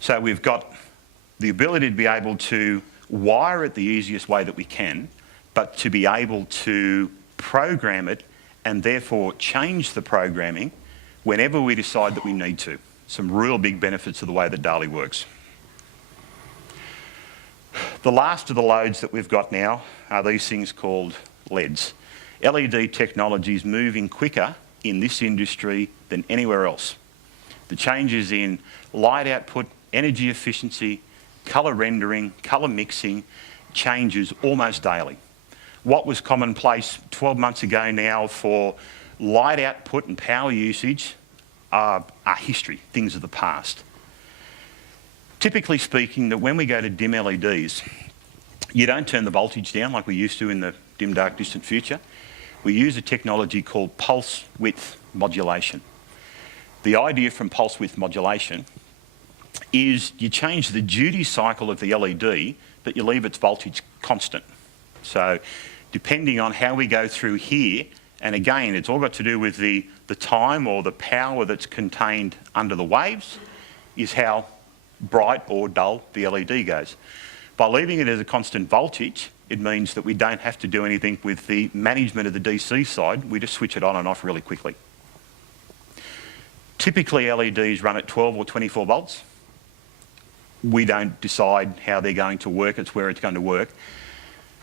So we've got the ability to be able to wire it the easiest way that we can, but to be able to program it and therefore change the programming whenever we decide that we need to. Some real big benefits of the way that DALI works. The last of the loads that we've got now are these things called LEDs. LED technology is moving quicker in this industry than anywhere else. The changes in light output, energy efficiency, colour rendering, colour mixing changes almost daily. What was commonplace 12 months ago now for light output and power usage are history, things of the past. Typically speaking, that when we go to dim LEDs, you don't turn the voltage down like we used to in the dim, dark, distant future. We use a technology called pulse width modulation. The idea from pulse width modulation is you change the duty cycle of the LED, but you leave its voltage constant. So depending on how we go through here, and again, it's all got to do with the time or the power that's contained under the waves, is how bright or dull the LED goes. By leaving it as a constant voltage, it means that we don't have to do anything with the management of the DC side. We just switch it on and off really quickly. Typically, LEDs run at 12 or 24 volts. We don't decide how they're going to work, it's where it's going to work.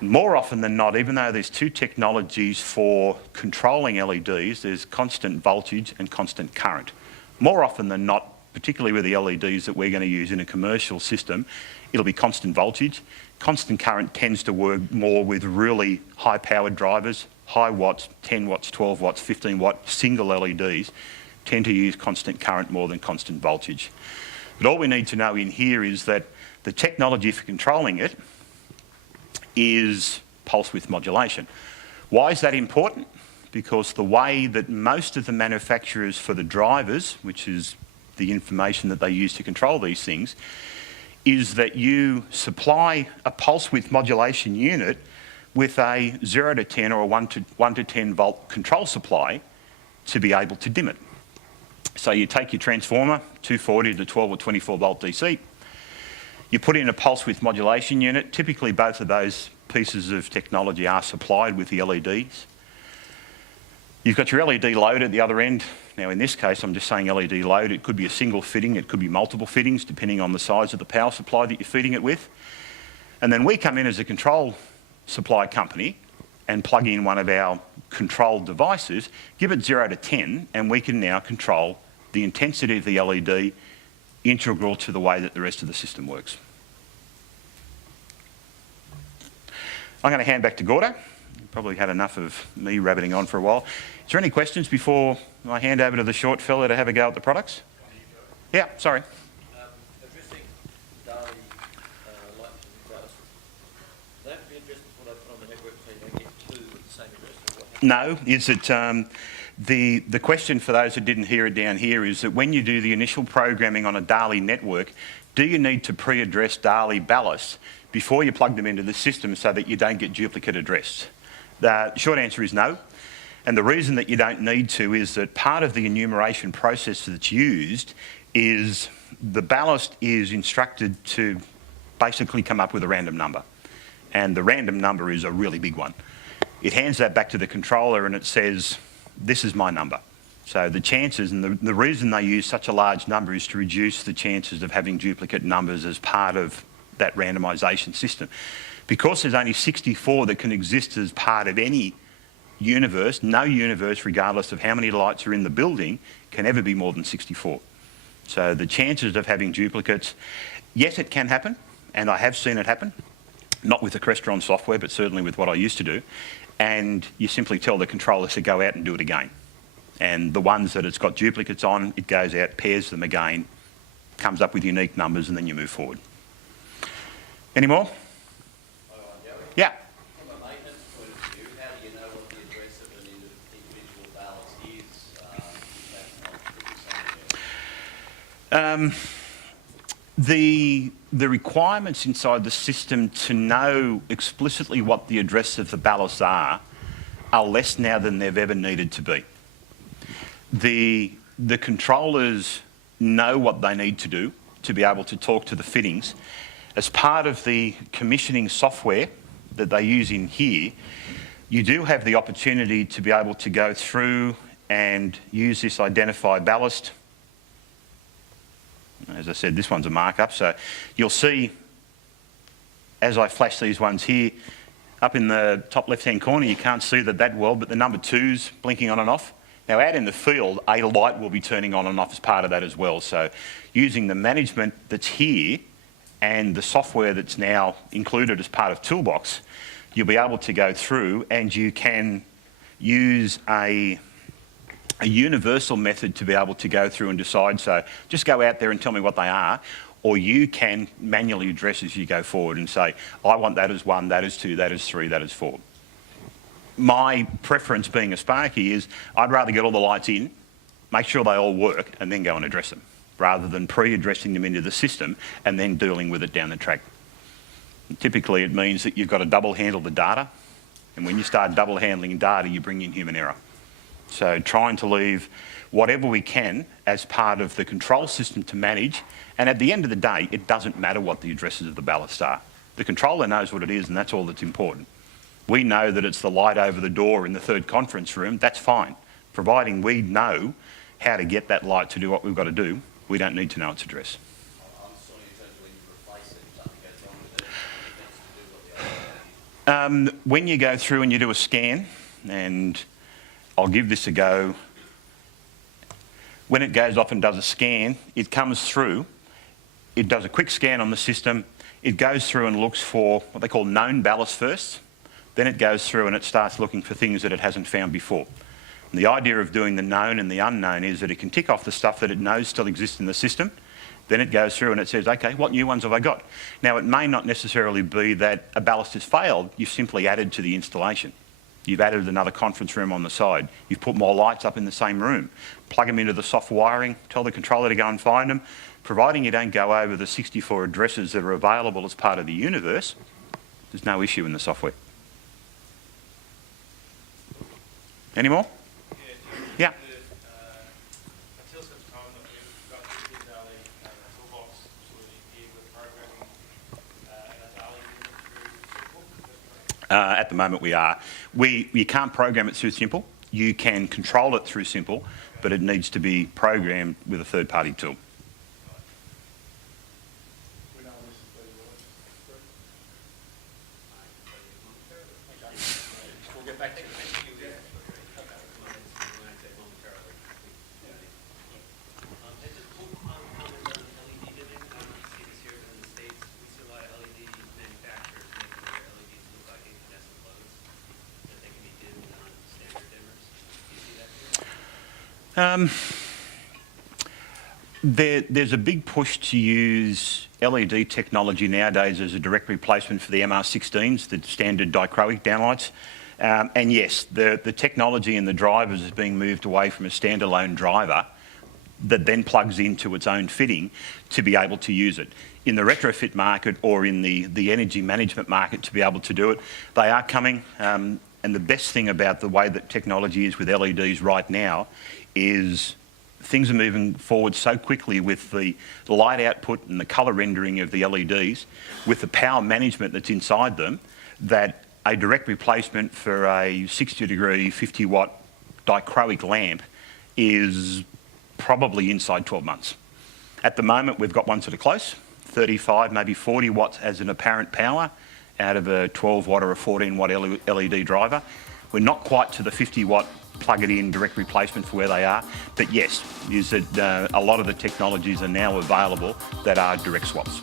More often than not, even though there's two technologies for controlling LEDs, there's constant voltage and constant current. More often than not, particularly with the LEDs that we're going to use in a commercial system, it'll be constant voltage. Constant current tends to work more with really high-powered drivers, high watts, 10 watts, 12 watts, 15 watt single LEDs tend to use constant current more than constant voltage. But all we need to know in here is that the technology for controlling it is pulse width modulation. Why is that important? Because the way that most of the manufacturers for the drivers, which is the information that they use to control these things, is that you supply a pulse width modulation unit with a 0 to 10 or a 1 to 10 volt control supply to be able to dim it. So you take your transformer, 240 to 12 or 24 volt DC, you put in a pulse width modulation unit. Typically both of those pieces of technology are supplied with the LEDs. You've got your LED load at the other end. Now in this case, I'm just saying LED load. It could be a single fitting, it could be multiple fittings, depending on the size of the power supply that you're feeding it with. And then we come in as a control supply company and plug in one of our control devices, give it 0 to 10, and we can now control the intensity of the LED integral to the way that the rest of the system works. I'm going to hand back to Gordo. Probably had enough of me rabbiting on for a while. Is there any questions before I hand over to the short fella to have a go at the products? Yeah, sorry. Addressing DALI light regardless, they have to be addressed before they put on the network so you don't get two with the same address? Or what no, is it the question for those who didn't hear it down here is that when you do the initial programming on a DALI network, do you need to pre-address DALI ballasts before you plug them into the system so that you don't get duplicate addressed? The short answer is no. And the reason that you don't need to is that part of the enumeration process that's used is the ballast is instructed to basically come up with a random number. And the random number is a really big one. It hands that back to the controller and it says, this is my number. So the chances, and the reason they use such a large number is to reduce the chances of having duplicate numbers as part of that randomisation system. Because there's only 64 that can exist as part of any universe, no universe, regardless of how many lights are in the building, can ever be more than 64. So the chances of having duplicates, yes, it can happen, and I have seen it happen, not with the Crestron software, but certainly with what I used to do, and you simply tell the controllers to go out and do it again. And the ones that it's got duplicates on, it goes out, pairs them again, comes up with unique numbers, and then you move forward. Any more? Yeah. From a maintenance point of view, how do you know what the address of an individual ballast is? The requirements inside the system to know explicitly what the address of the ballasts are less now than they've ever needed to be. The controllers know what they need to do to be able to talk to the fittings. As part of the commissioning software that they use in here, you do have the opportunity to be able to go through and use this identify ballast. As I said, this one's a markup, so you'll see as I flash these ones here, up in the top left-hand corner, you can't see that well, but the number 2's blinking on and off. Now out in the field, a light will be turning on and off as part of that as well. So using the management that's here and the software that's now included as part of Toolbox, you'll be able to go through and you can use a universal method to be able to go through and decide. So just go out there and tell me what they are, or you can manually address as you go forward and say, I want that as 1, that as 2, that as 3, that as 4. My preference being a Sparky is I'd rather get all the lights in, make sure they all work, and then go and address them, rather than pre-addressing them into the system and then dealing with it down the track. And typically it means that you've got to double handle the data, and when you start double handling data, you bring in human error. So trying to leave whatever we can as part of the control system to manage, and at the end of the day, it doesn't matter what the addresses of the ballast are. The controller knows what it is, and that's all that's important. We know that it's the light over the door in the 3rd conference room, that's fine. Providing we know how to get that light to do what we've got to do, we don't need to know its address. I'm assuming in terms of when you replace it, something goes wrong with it, it needs to do what the other one. When you go through and you do a scan, and I'll give this a go, when it goes off and does a scan, it comes through, it does a quick scan on the system, it goes through and looks for what they call known ballast first, then it goes through and it starts looking for things that it hasn't found before. And the idea of doing the known and the unknown is that it can tick off the stuff that it knows still exists in the system, then it goes through and it says, okay, what new ones have I got? Now, it may not necessarily be that a ballast has failed, you've simply added to the installation. You've added another conference room on the side. You've put more lights up in the same room. Plug them into the soft wiring, tell the controller to go and find them. Providing you don't go over the 64 addresses that are available as part of the universe, there's no issue in the software. Any more? Yeah. Until such time that we've got the Daily Toolbox facility here with programming and a Daily through Simple. At the moment we are. You can't program it through Simple. You can control it through Simple, but it needs to be programmed with a third-party tool. We'll get back to you. There's a big push to use LED technology nowadays as a direct replacement for the MR16s, the standard dichroic downlights. And yes, the technology in the drivers is being moved away from a standalone driver that then plugs into its own fitting to be able to use it. In the retrofit market or in the energy management market to be able to do it, they are coming. And the best thing about the way that technology is with LEDs right now is things are moving forward so quickly with the light output and the colour rendering of the LEDs, with the power management that's inside them, that a direct replacement for a 60-degree, 50-watt dichroic lamp is probably inside 12 months. At the moment, we've got ones that are close, 35, maybe 40 watts as an apparent power out of a 12-watt or a 14-watt LED driver. We're not quite to the 50-watt plug-it-in direct replacement for where they are, but yes, is that a lot of the technologies are now available that are direct swaps.